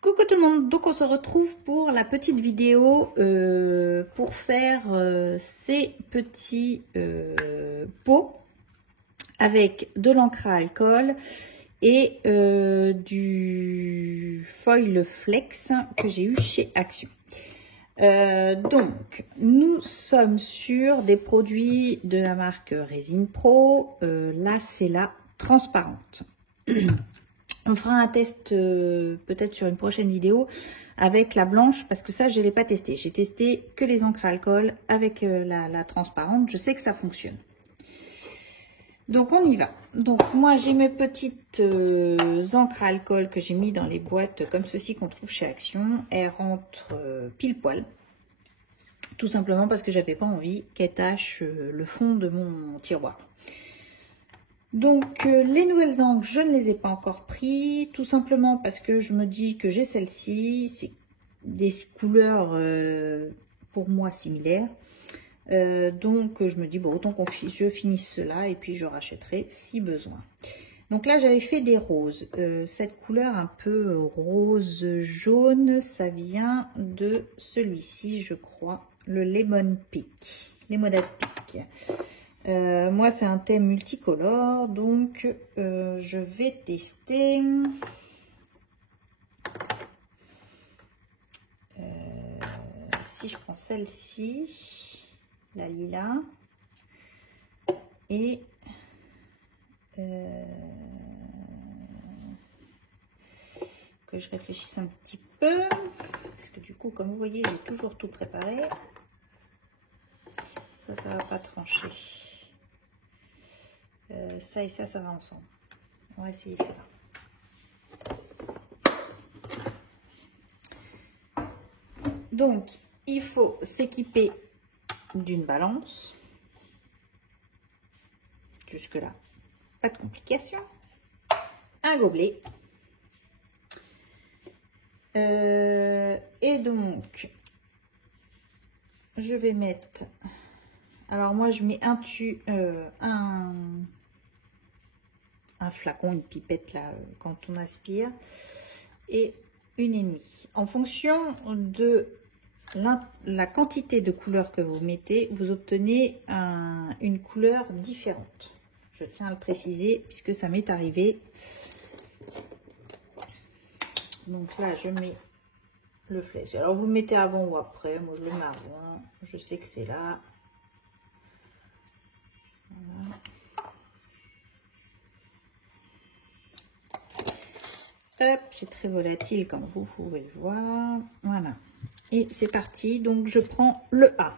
Coucou tout le monde, donc on se retrouve pour la petite vidéo pour faire ces petits pots avec de l'encre à alcool et du foil flex que j'ai eu chez Action. Donc nous sommes sur des produits de la marque Résine Pro. Là c'est la transparente. On fera un test peut-être sur une prochaine vidéo avec la blanche parce que ça je ne l'ai pas testé. J'ai testé que les encres à alcool avec la transparente. Je sais que ça fonctionne. Donc on y va. Donc moi j'ai mes petites encres à alcool que j'ai mis dans les boîtes comme ceci qu'on trouve chez Action. Elles rentrent pile poil. Tout simplement parce que j'avais pas envie qu'elles tachent le fond de mon tiroir. Donc les nouvelles encres, je ne les ai pas encore pris, tout simplement parce que je me dis que j'ai celle-ci, c'est des couleurs pour moi similaires. Donc je me dis bon, autant je finisse cela et puis je rachèterai si besoin. Donc là j'avais fait des roses, cette couleur un peu rose jaune, ça vient de celui-ci je crois, le Lemon Pink, Lemonade Pink. Moi c'est un thème multicolore, donc je vais tester si je prends celle-ci, la lilas, et que je réfléchisse un petit peu, parce que du coup comme vous voyez j'ai toujours tout préparé, ça va pas trancher. Ça et ça va ensemble. On va essayer ça. Donc, il faut s'équiper d'une balance. Jusque-là, pas de complications. Un gobelet. Et donc, je vais mettre... Alors moi, je mets un flacon, une pipette là, quand on aspire, et 1,5. En fonction de la quantité de couleurs que vous mettez, vous obtenez une couleur différente. Je tiens à le préciser puisque ça m'est arrivé. Donc là, je mets le flex. Alors vous le mettez avant ou après. Moi, je le mets avant. Je sais que c'est là. Voilà. Hop, c'est très volatile comme vous pouvez le voir. Voilà. Et c'est parti. Donc je prends le A.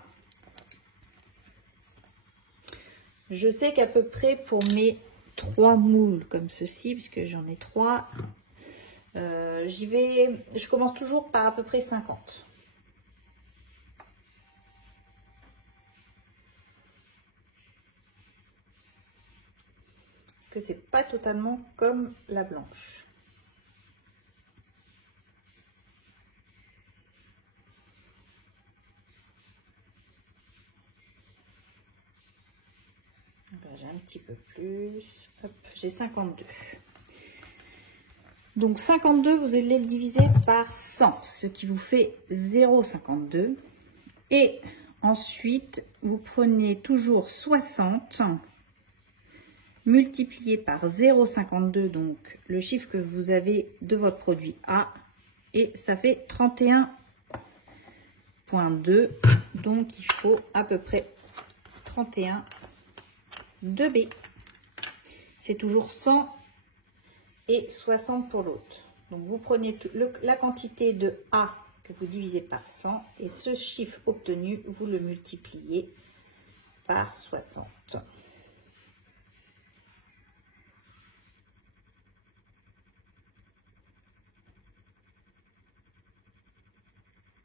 Je sais qu'à peu près pour mes 3 moules comme ceci, puisque j'en ai 3, je commence toujours par à peu près 50. Parce que c'est pas totalement comme la blanche. J'ai un petit peu plus. Hop, j'ai 52. Donc 52, vous allez le diviser par 100, ce qui vous fait 0,52. Et ensuite, vous prenez toujours 60 multiplié par 0,52, donc le chiffre que vous avez de votre produit A, et ça fait 31,2. Donc il faut à peu près 31 de B. C'est toujours 100 et 60 pour l'autre. Donc vous prenez la quantité de A que vous divisez par 100 et ce chiffre obtenu, vous le multipliez par 60.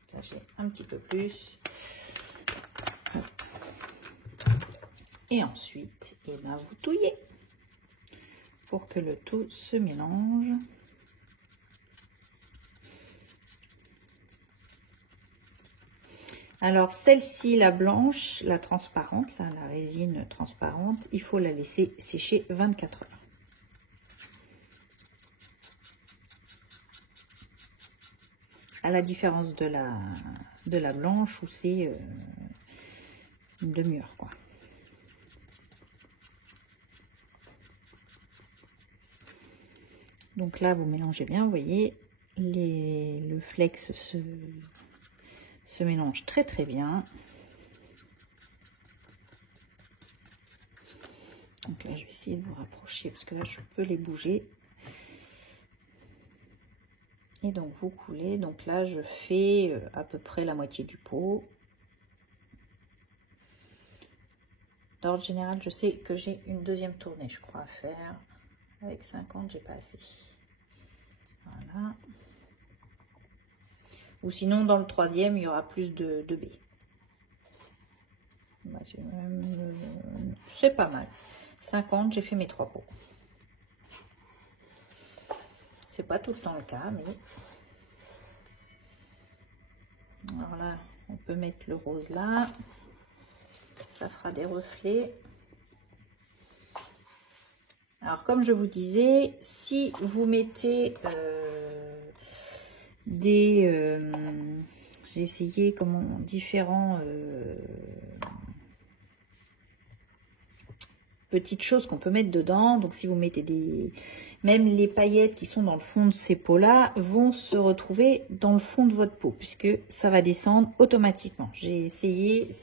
Ça, j'ai un petit peu plus. Et ensuite, eh ben, vous touillez pour que le tout se mélange. Alors celle-ci, la blanche, la transparente, là, la résine transparente, il faut la laisser sécher 24 heures. À la différence de la blanche où c'est une demi-heure, quoi. Donc là, vous mélangez bien, vous voyez, le flex se mélange très très bien. Donc là, je vais essayer de vous rapprocher parce que là, je peux les bouger. Et donc, vous coulez. Donc là, je fais à peu près la moitié du pot. D'ordre général, je sais que j'ai une deuxième tournée, je crois, à faire. Avec 50, j'ai pas assez. Voilà. Ou sinon, dans le troisième, il y aura plus de baies. C'est pas mal. 50, j'ai fait mes 3 pots. C'est pas tout le temps le cas, mais... Alors là, on peut mettre le rose là. Ça fera des reflets. Alors, comme je vous disais, si vous mettez j'ai essayé comment différents petites choses qu'on peut mettre dedans. Donc, si vous mettez même les paillettes qui sont dans le fond de ces pots-là vont se retrouver dans le fond de votre pot puisque ça va descendre automatiquement. J'ai essayé,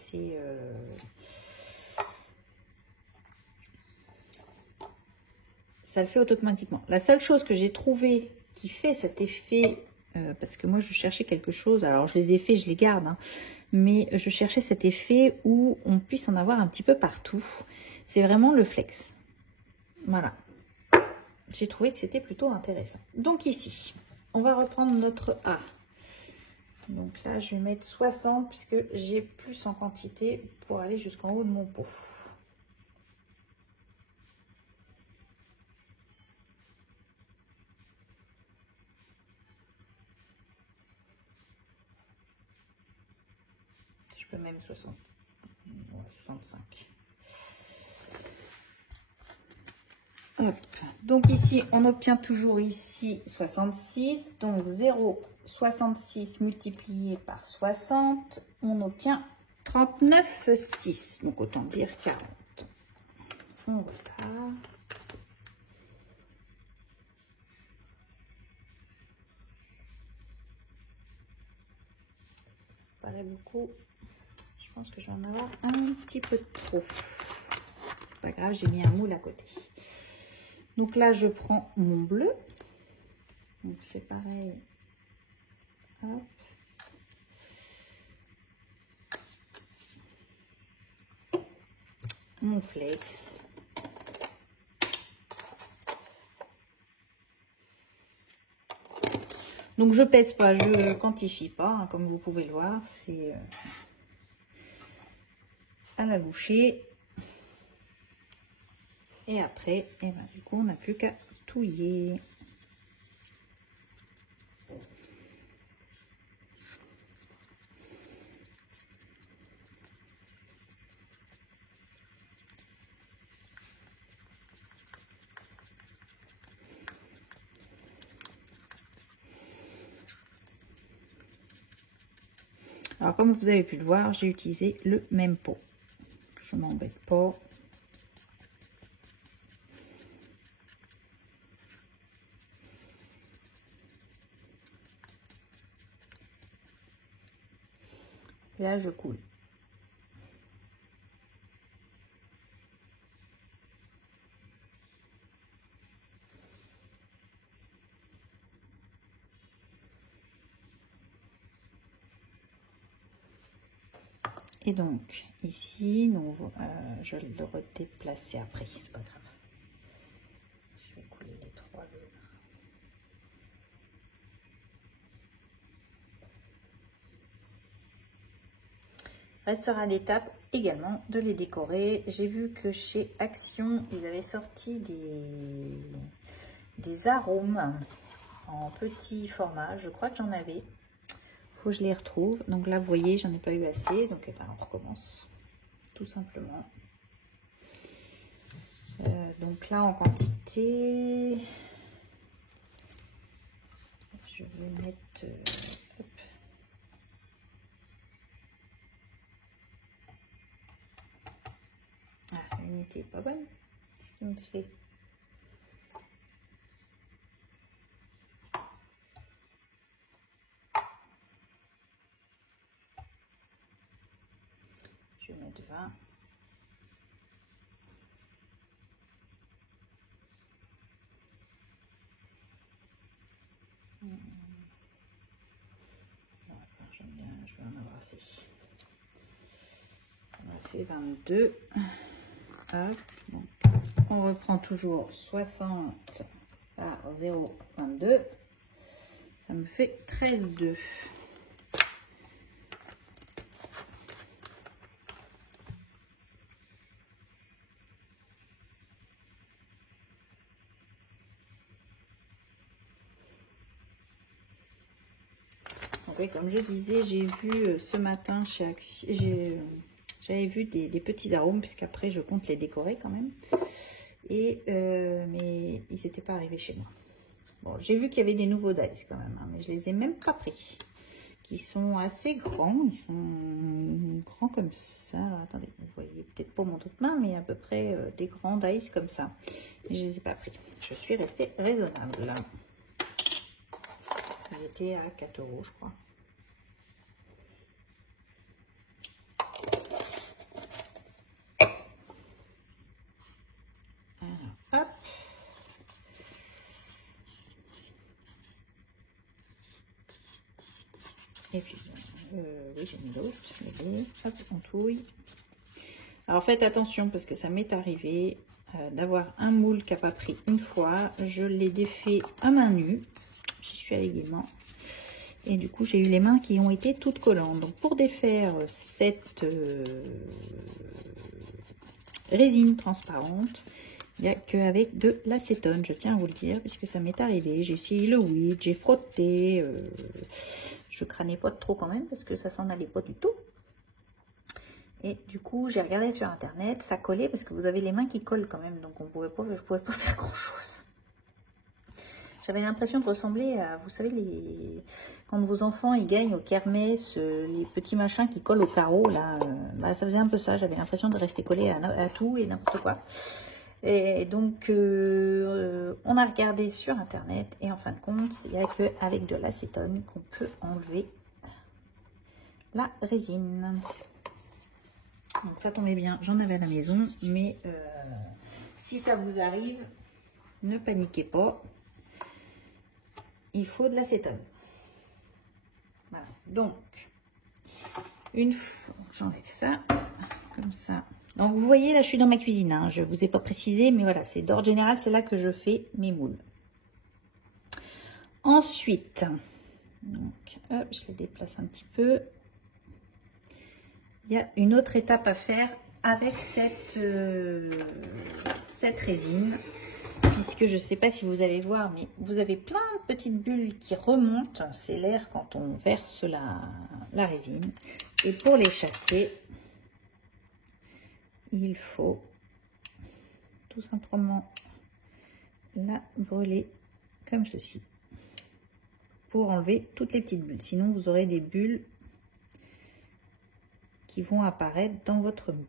ça le fait automatiquement. La seule chose que j'ai trouvé qui fait cet effet, parce que moi je cherchais quelque chose, alors je les ai fait, je les garde, hein, mais je cherchais cet effet où on puisse en avoir un petit peu partout. C'est vraiment le flex. Voilà. J'ai trouvé que c'était plutôt intéressant. Donc ici, on va reprendre notre A. Donc là, je vais mettre 60 puisque j'ai plus en quantité pour aller jusqu'en haut de mon pot. Je peux même 60. Ouais, 65. Hop. Donc ici, on obtient toujours ici 66. Donc 0,66 multiplié par 60, on obtient 39,6. Donc autant dire 40. On repart. Ça paraît beaucoup. Je pense que je vais en avoir un petit peu trop. C'est pas grave, j'ai mis un moule à côté. Donc là, je prends mon bleu. Donc c'est pareil. Hop. Mon flex. Donc je pèse pas, je quantifie pas, hein, comme vous pouvez le voir, c'est à la louchée. Et après, et ben, du coup, on n'a plus qu'à touiller. Alors, comme vous avez pu le voir, j'ai utilisé le même pot. Je m'embête pas. Et là, je coule. Et donc, ici, nous, je vais le redéplacer après, c'est pas grave. Je vais couler les 3 deux. Restera l'étape également de les décorer. J'ai vu que chez Action, ils avaient sorti des arômes en petit format. Je crois que j'en avais. Faut que je les retrouve. Donc là, vous voyez, j'en ai pas eu assez. Donc eh ben, on recommence tout simplement. Donc là, en quantité, je vais mettre... hop. Ah, l'unité est pas bonne. Qu'est-ce qu'il me fait? Je vais mettre 20. Je vais en avoir assez. Ça m'a fait 22. Hop. Donc, on reprend toujours 60 par 0,22. Ça me fait 13,2. Ouais, comme je disais, j'ai vu ce matin chez Action, j'avais vu des petits arômes, puisqu'après je compte les décorer quand même. Et mais ils n'étaient pas arrivés chez moi. Bon, j'ai vu qu'il y avait des nouveaux dice quand même, hein, mais je les ai même pas pris. Qui sont assez grands, ils sont grands comme ça. Alors, attendez, vous voyez peut-être pas mon toute main, mais à peu près des grands dice comme ça. Mais je les ai pas pris. Je suis restée raisonnable. Ils étaient à 4 €, je crois. Alors, hop. Et puis, oui, j'ai mis d'autres. Hop, on touille. Alors, faites attention parce que ça m'est arrivé d'avoir un moule qui n'a pas pris une fois. Je l'ai défait à main nue. J'y suis allée gaiement. Et du coup, j'ai eu les mains qui ont été toutes collantes. Donc, pour défaire cette résine transparente, il n'y a qu'avec de l'acétone, je tiens à vous le dire, puisque ça m'est arrivé. J'ai essayé le weed, j'ai frotté. Je crânais pas trop quand même, parce que ça s'en allait pas du tout. Et du coup, j'ai regardé sur Internet, ça collait, parce que vous avez les mains qui collent quand même. Donc, je pouvais pas faire grand-chose. J'avais l'impression de ressembler à, vous savez, quand vos enfants ils gagnent au kermesse, les petits machins qui collent au carreau, là, bah, ça faisait un peu ça. J'avais l'impression de rester collée à tout et n'importe quoi. Et donc, on a regardé sur Internet et en fin de compte, il n'y a qu'avec de l'acétone qu'on peut enlever la résine. Donc, ça tombait bien, j'en avais à la maison, mais si ça vous arrive, ne paniquez pas. Il faut de l'acétone. Voilà. Donc, une fois, j'enlève ça, comme ça. Donc, vous voyez, là, je suis dans ma cuisine. Hein. Je ne vous ai pas précisé, mais voilà, c'est d'ordre général, c'est là que je fais mes moules. Ensuite, donc, hop, je les déplace un petit peu. Il y a une autre étape à faire avec cette résine. Puisque je ne sais pas si vous allez voir, mais vous avez plein de petites bulles qui remontent. C'est l'air quand on verse la résine. Et pour les chasser, il faut tout simplement la brûler comme ceci. Pour enlever toutes les petites bulles. Sinon, vous aurez des bulles qui vont apparaître dans votre moule.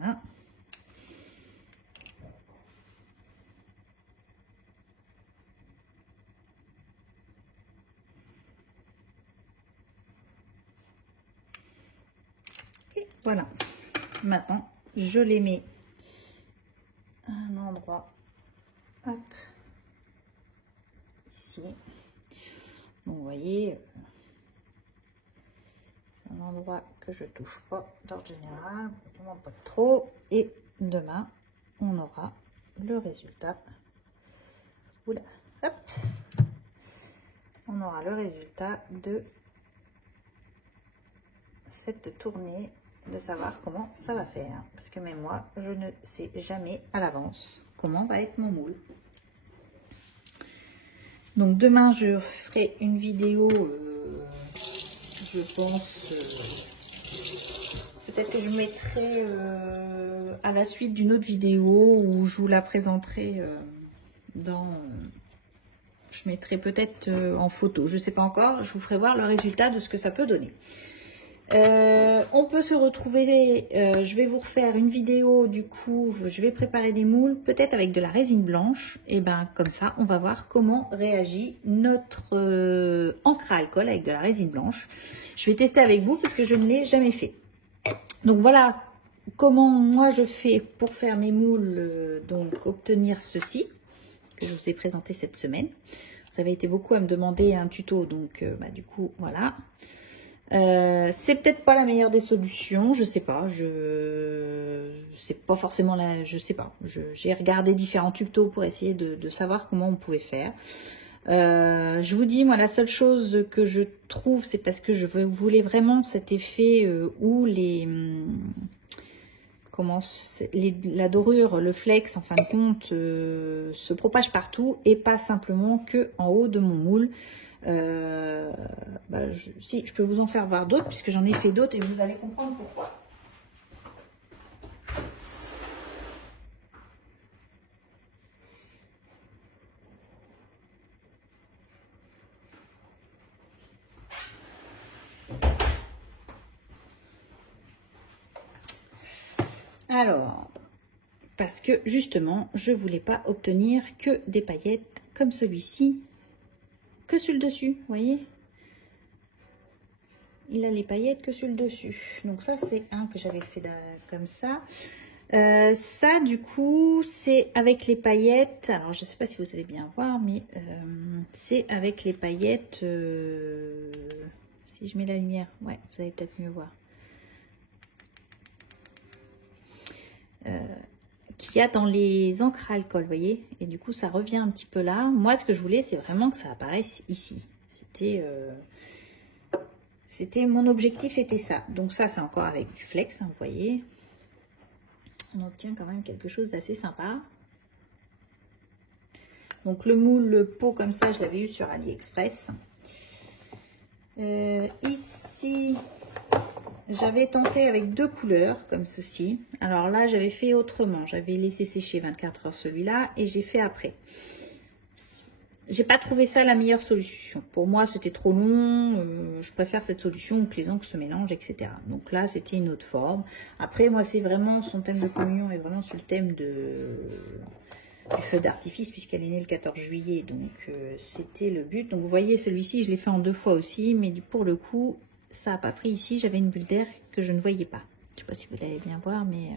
Voilà. Et voilà. Maintenant, je les mets à un endroit, hop, ici. Donc, vous voyez, c'est un endroit que je touche pas d'ordre général, pas trop. Et demain, on aura le résultat. Oula, hop, on aura le résultat de cette tournée, de savoir comment ça va faire. Parce que même moi, je ne sais jamais à l'avance comment va être mon moule. Donc demain, je ferai une vidéo, je pense, peut-être que je mettrai à la suite d'une autre vidéo où je vous la présenterai je mettrai peut-être en photo, je ne sais pas encore, je vous ferai voir le résultat de ce que ça peut donner. On peut se retrouver, je vais vous refaire une vidéo, du coup je vais préparer des moules, peut-être avec de la résine blanche, et ben comme ça on va voir comment réagit notre encre à alcool avec de la résine blanche. Je vais tester avec vous parce que je ne l'ai jamais fait. Donc voilà comment moi je fais pour faire mes moules, donc obtenir ceci que je vous ai présenté cette semaine. Vous avez été beaucoup à me demander un tuto, donc du coup voilà. C'est peut-être pas la meilleure des solutions, je sais pas, c'est pas forcément je sais pas, j'ai regardé différents tutos pour essayer de savoir comment on pouvait faire. Je vous dis, moi la seule chose que je trouve, c'est parce que je voulais vraiment cet effet où la dorure, le flex en fin de compte se propage partout et pas simplement que en haut de mon moule. Si je peux vous en faire voir d'autres puisque j'en ai fait d'autres et vous allez comprendre pourquoi. Alors, parce que justement je voulais pas obtenir que des paillettes comme celui-ci, que sur le dessus, vous voyez, il a les paillettes que sur le dessus. Donc ça c'est un que j'avais fait comme ça. Ça du coup c'est avec les paillettes, alors je sais pas si vous allez bien voir, mais c'est avec les paillettes, si je mets la lumière, ouais, vous allez peut-être mieux voir, qu'il y a dans les encres à alcool, vous voyez, et du coup ça revient un petit peu là. Moi ce que je voulais c'est vraiment que ça apparaisse ici, c'était mon objectif, était ça. Donc ça c'est encore avec du flex, hein, vous voyez, on obtient quand même quelque chose d'assez sympa. Donc le moule pot comme ça je l'avais eu sur AliExpress. Ici j'avais tenté avec deux couleurs comme ceci. Alors là j'avais fait autrement, j'avais laissé sécher 24 heures celui-là et j'ai fait après. J'ai pas trouvé ça la meilleure solution. Pour moi c'était trop long, je préfère cette solution où les encres se mélangent, etc. Donc là c'était une autre forme. Après moi c'est vraiment, son thème de communion est vraiment sur le thème du feu d'artifice puisqu'elle est née le 14 juillet. Donc c'était le but. Donc vous voyez celui-ci je l'ai fait en deux fois aussi, mais pour le coup ça n'a pas pris ici, j'avais une bulle d'air que je ne voyais pas. Je ne sais pas si vous allez bien voir, mais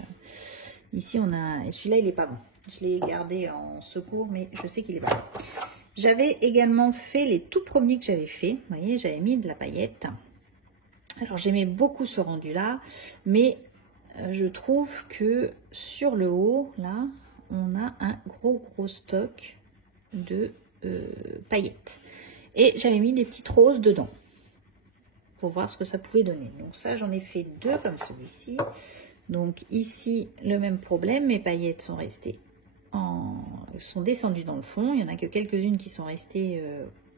ici on a, et celui-là il est pas bon. Je l'ai gardé en secours, mais je sais qu'il est pas bon. J'avais également fait les tout premiers que j'avais fait. Vous voyez, j'avais mis de la paillette. Alors j'aimais beaucoup ce rendu là, mais je trouve que sur le haut, là, on a un gros stock de paillettes. Et j'avais mis des petites roses dedans pour voir ce que ça pouvait donner. Donc ça, j'en ai fait deux comme celui-ci. Donc ici, le même problème, mes paillettes sont restées sont descendues dans le fond. Il n'y en a que quelques-unes qui sont restées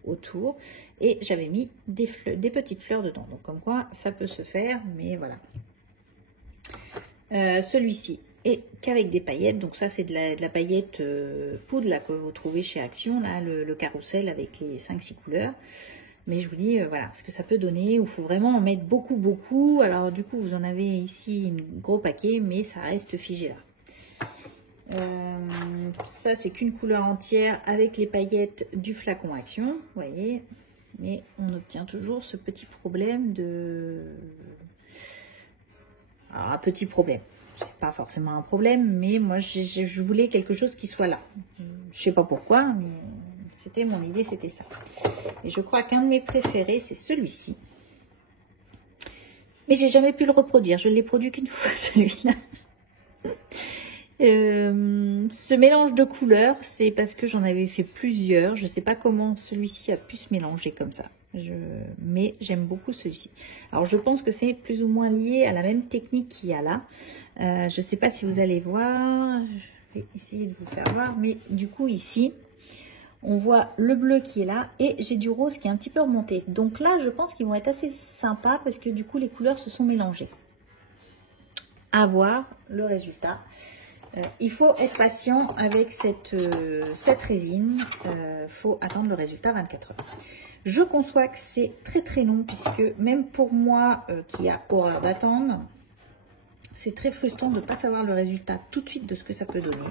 autour. Et j'avais mis des petites fleurs dedans. Donc comme quoi, ça peut se faire, mais voilà. Celui-ci est qu'avec des paillettes. Donc ça, c'est de la paillette poudre là, que vous trouvez chez Action, là, le carrousel avec les 5-6 couleurs. Mais je vous dis, voilà, ce que ça peut donner. Il faut vraiment en mettre beaucoup. Alors du coup, vous en avez ici un gros paquet, mais ça reste figé là. Ça, c'est qu'une couleur entière avec les paillettes du flacon Action, vous voyez. Mais on obtient toujours ce petit problème de... Alors, un petit problème. C'est pas forcément un problème, mais moi, je voulais quelque chose qui soit là. Je sais pas pourquoi, mais... C'était mon idée, c'était ça. Et je crois qu'un de mes préférés, c'est celui-ci. Mais j'ai jamais pu le reproduire. Je ne l'ai produit qu'une fois, celui-là. Ce mélange de couleurs, c'est parce que j'en avais fait plusieurs. Je ne sais pas comment celui-ci a pu se mélanger comme ça. Mais j'aime beaucoup celui-ci. Alors, je pense que c'est plus ou moins lié à la même technique qu'il y a là. Je ne sais pas si vous allez voir. Je vais essayer de vous faire voir. Mais du coup, ici... on voit le bleu qui est là et j'ai du rose qui est un petit peu remonté. Donc là, je pense qu'ils vont être assez sympas parce que du coup, les couleurs se sont mélangées. avoir le résultat. Il faut être patient avec cette résine. Il faut attendre le résultat 24 heures. Je conçois que c'est très long puisque même pour moi qui a horreur d'attendre, c'est très frustrant de ne pas savoir le résultat tout de suite de ce que ça peut donner.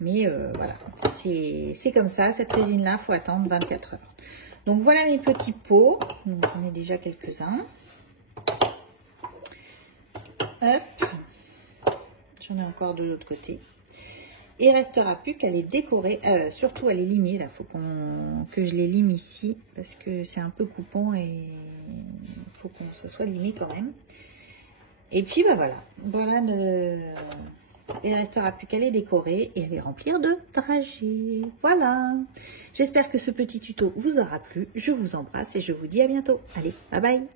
Mais voilà, c'est comme ça. Cette résine-là, il faut attendre 24 heures. Donc voilà mes petits pots. J'en ai déjà quelques-uns. Hop. J'en ai encore de l'autre côté. Il ne restera plus qu'à les décorer, surtout à les limer. Là, il faut que je les lime ici parce que c'est un peu coupant et il faut que ça soit limé quand même. Et puis bah voilà, il ne restera plus qu'à les décorer et à les remplir de dragées. Voilà. J'espère que ce petit tuto vous aura plu. Je vous embrasse et je vous dis à bientôt. Allez, bye bye.